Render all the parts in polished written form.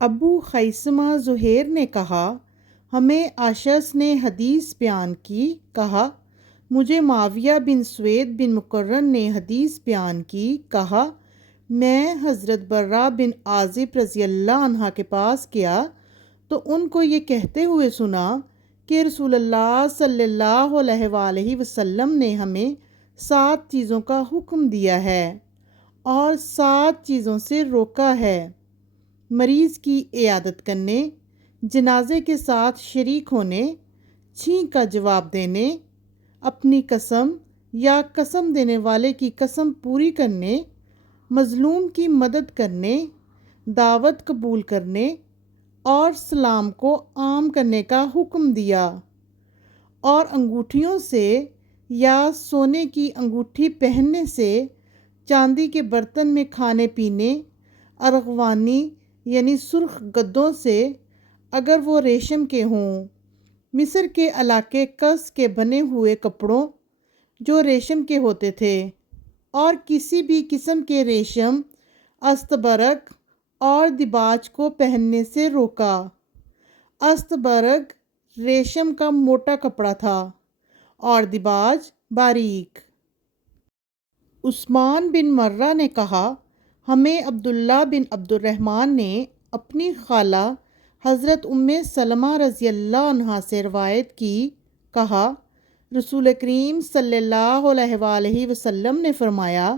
ابو خیثمہ زہیر نے کہا، ہمیں اشعث نے حدیث بیان کی، کہا مجھے معاویہ بن سوید بن مقرن نے حدیث بیان کی، کہا میں حضرت برہ بن عازب رضی اللہ عنہ کے پاس گیا تو ان کو یہ کہتے ہوئے سنا کہ رسول اللہ صلی اللہ علیہ وآلہ وسلم نے ہمیں 7 چیزوں کا حکم دیا ہے اور 7 چیزوں سے روکا ہے: مریض کی عیادت کرنے، جنازے کے ساتھ شریک ہونے، چھینک کا جواب دینے، اپنی قسم یا قسم دینے والے کی قسم پوری کرنے، مظلوم کی مدد کرنے، دعوت قبول کرنے اور سلام کو عام کرنے کا حکم دیا، اور انگوٹھیوں سے یا سونے کی انگوٹھی پہننے سے، چاندی کے برتن میں کھانے پینے، ارغوانی یعنی سرخ گدوں سے اگر وہ ریشم کے ہوں، مصر کے علاقے کس کے بنے ہوئے کپڑوں جو ریشم کے ہوتے تھے، اور کسی بھی قسم کے ریشم، استبرق اور دباج کو پہننے سے روکا۔ استبرق ریشم کا موٹا کپڑا تھا اور دباج باریک۔ عثمان بن مرہ نے کہا، ہمیں عبداللہ بن عبد الرحمن نے اپنی خالہ حضرت سلمہ رضی اللہ عنہا سے روایت کی، کہا رسول کریم صلی اللہ علیہ وآلہ وسلم نے فرمایا،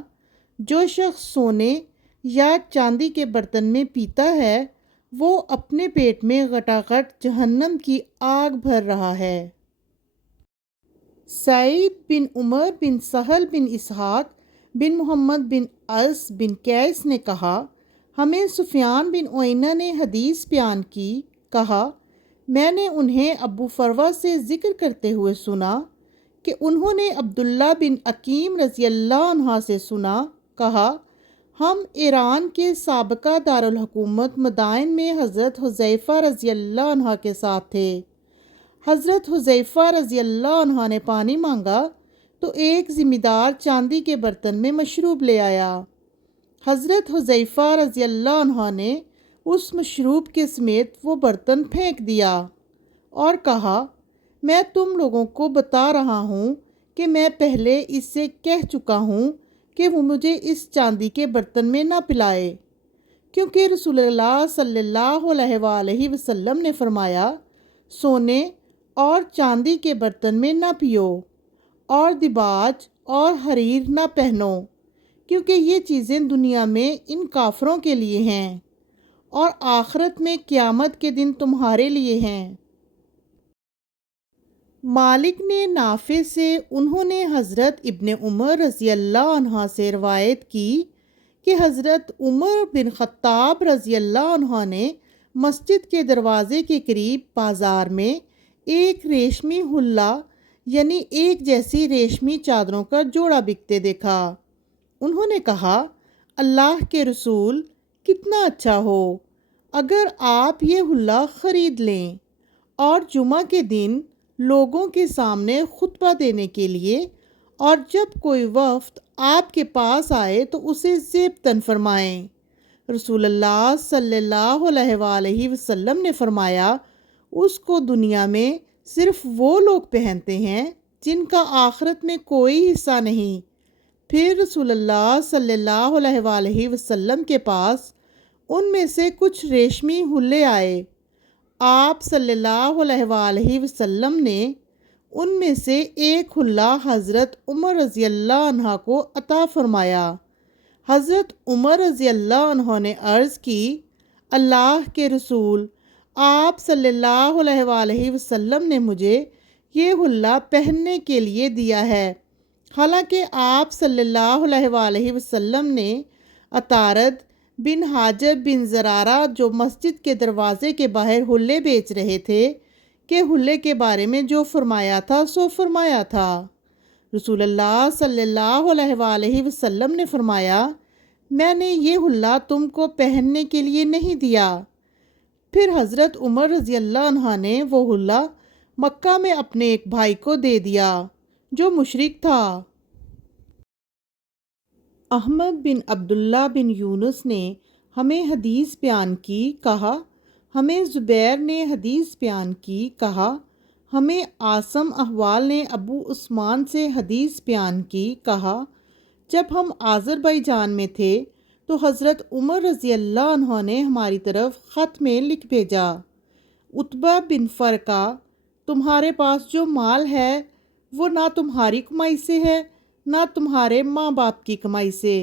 جو شخص سونے یا چاندی کے برتن میں پیتا ہے وہ اپنے پیٹ میں گھٹاگھٹ جہنم کی آگ بھر رہا ہے۔ سعید بن عمر بن سہل بن اسحاق بن محمد بن اس بن قیس نے کہا، ہمیں سفیان بن عیینہ نے حدیث بیان کی، کہا میں نے انہیں ابو فروہ سے ذکر کرتے ہوئے سنا کہ انہوں نے عبداللہ بن عقیم رضی اللہ عنہ سے سنا، کہا ہم ایران کے سابقہ دارالحکومت مدائن میں حضرت حذیفہ رضی اللہ عنہ کے ساتھ تھے۔ حضرت حذیفہ رضی اللہ عنہ نے پانی مانگا تو ایک ذمہ دار چاندی کے برتن میں مشروب لے آیا۔ حضرت حذیفہ رضی اللہ عنہ نے اس مشروب کے سمیت وہ برتن پھینک دیا اور کہا، میں تم لوگوں کو بتا رہا ہوں کہ میں پہلے اس سے کہہ چکا ہوں کہ وہ مجھے اس چاندی کے برتن میں نہ پلائے، کیونکہ رسول اللہ صلی اللہ علیہ وآلہ وسلم نے فرمایا، سونے اور چاندی کے برتن میں نہ پیو اور دباج اور حریر نہ پہنو، کیونکہ یہ چیزیں دنیا میں ان کافروں کے لیے ہیں اور آخرت میں قیامت کے دن تمہارے لیے ہیں۔ مالک نے نافع سے انہوں نے حضرت ابن عمر رضی اللہ عنہ سے روایت کی کہ حضرت عمر بن خطاب رضی اللہ عنہ نے مسجد کے دروازے کے قریب بازار میں ایک ریشمی حلہ یعنی ایک جیسی ریشمی چادروں کا جوڑا بکتے دیکھا۔ انہوں نے کہا، اللہ کے رسول کتنا اچھا ہو اگر آپ یہ حلہ خرید لیں اور جمعہ کے دن لوگوں کے سامنے خطبہ دینے کے لیے، اور جب کوئی وفد آپ کے پاس آئے تو اسے زیبتاً فرمائیں۔ رسول اللہ صلی اللہ علیہ وآلہ وسلم نے فرمایا، اس کو دنیا میں صرف وہ لوگ پہنتے ہیں جن کا آخرت میں کوئی حصہ نہیں۔ پھر رسول اللہ صلی اللہ علیہ وآلہ وسلم کے پاس ان میں سے کچھ ریشمی حلے آئے۔ آپ صلی اللہ علیہ وآلہ وسلم نے ان میں سے ایک حلہ حضرت عمر رضی اللہ عنہ کو عطا فرمایا۔ حضرت عمر رضی اللہ عنہ نے عرض کی، اللہ کے رسول، آپ صلی اللہ علیہ وآلہ وسلم نے مجھے یہ حلہ پہننے کے لیے دیا ہے، حالانکہ آپ صلی اللہ علیہ وآلہ وسلم نے عطارد بن حاجب بن زرارہ جو مسجد کے دروازے کے باہر حلے بیچ رہے تھے کہ حلے کے بارے میں جو فرمایا تھا سو فرمایا تھا۔ رسول اللہ صلی اللہ علیہ وآلہ وسلم نے فرمایا، میں نے یہ حلہ تم کو پہننے کے لیے نہیں دیا۔ پھر حضرت عمر رضی اللہ عنہ نے وہ حلہ مکہ میں اپنے ایک بھائی کو دے دیا جو مشرک تھا۔ احمد بن عبداللہ بن یونس نے ہمیں حدیث بیان کی، کہا ہمیں زبیر نے حدیث بیان کی، کہا ہمیں عاصم احوال نے ابو عثمان سے حدیث بیان کی، کہا جب ہم آذربائیجان میں تھے تو حضرت عمر رضی اللہ عنہ نے ہماری طرف خط میں لکھ بھیجا، عتبہ بن فرقہ، تمہارے پاس جو مال ہے وہ نہ تمہاری کمائی سے ہے نہ تمہارے ماں باپ کی کمائی سے،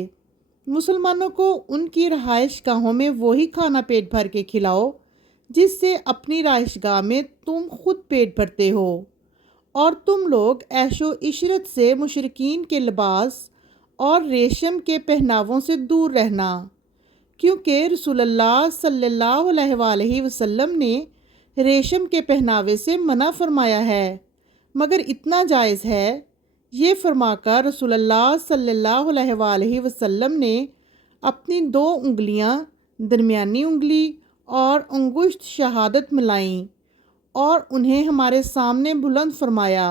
مسلمانوں کو ان کی رہائش گاہوں میں وہی کھانا پیٹ بھر کے کھلاؤ جس سے اپنی رہائش گاہ میں تم خود پیٹ بھرتے ہو، اور تم لوگ عیش و عشرت سے مشرکین کے لباس اور ریشم کے پہناووں سے دور رہنا، کیونکہ رسول اللہ صلی اللہ علیہ وآلہ وسلم نے ریشم کے پہناوے سے منع فرمایا ہے، مگر اتنا جائز ہے، یہ فرما کر رسول اللہ صلی اللہ علیہ وآلہ وسلم نے اپنی 2 انگلیاں، درمیانی انگلی اور انگشت شہادت ملائیں اور انہیں ہمارے سامنے بلند فرمایا۔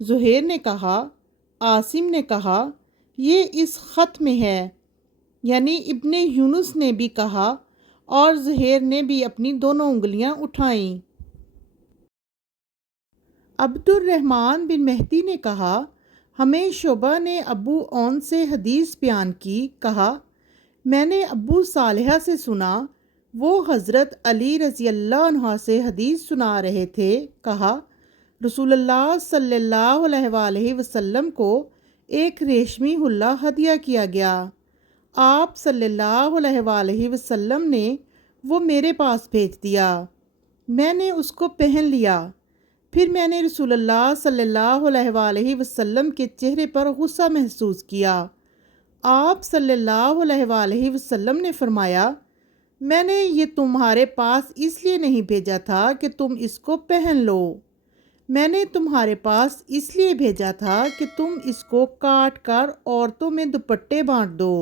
زہیر نے کہا، عاصم نے کہا یہ اس خط میں ہے، یعنی ابن یونس نے بھی کہا اور زہیر نے بھی اپنی دونوں انگلیاں اٹھائیں۔ عبد الرحمن بن مہدی نے کہا ہمیں شعبہ نے ابو عون سے حدیث بیان کی، کہا میں نے ابو صالحہ سے سنا، وہ حضرت علی رضی اللہ عنہ سے حدیث سنا رہے تھے، کہا رسول اللہ صلی اللہ علیہ وآلہ وسلم کو ایک ریشمی حلہ ہدیہ کیا گیا، آپ صلی اللہ علیہ وآلہ وسلم نے وہ میرے پاس بھیج دیا، میں نے اس کو پہن لیا، پھر میں نے رسول اللہ صلی اللہ علیہ وآلہ وسلم کے چہرے پر غصہ محسوس کیا، آپ صلی اللہ علیہ وآلہ وسلم نے فرمایا میں نے یہ تمہارے پاس اس لیے نہیں بھیجا تھا کہ تم اس کو پہن لو، میں نے تمہارے پاس اس لیے بھیجا تھا کہ تم اس کو کاٹ کر عورتوں میں دوپٹے بانٹ دو۔